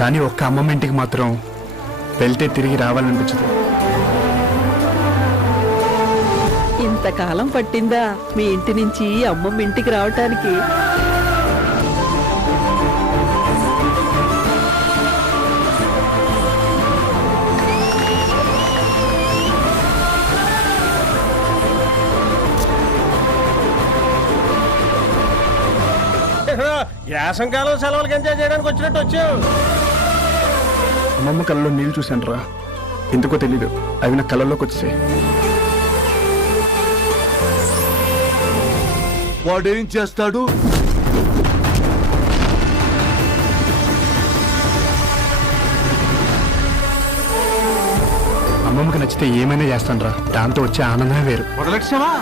కానీ ఒక్క అమ్మమ్మ ఇంటికి మాత్రం వెళ్తే తిరిగి రావాలనిపించదు. ఇంతకాలం పట్టిందా మీ ఇంటి నుంచి అమ్మమ్మ ఇంటికి రావటానికి? యాసంకాలం సెలవులకి ఎంజాయ్ చేయడానికి వచ్చినట్టు వచ్చావు. అమ్మమ్మ కళ్ళలో నీళ్ళు చూశాను రా, ఎందుకో తెలీదు, అవి నా కళ్ళలోకి వచ్చాయి. వాడేం చేస్తాడు? అమ్మమ్మకి నచ్చితే ఏమైనా చేస్తాను రా, దాంతో వచ్చే ఆనందమే వేరు. ఒక లక్ష్యమా?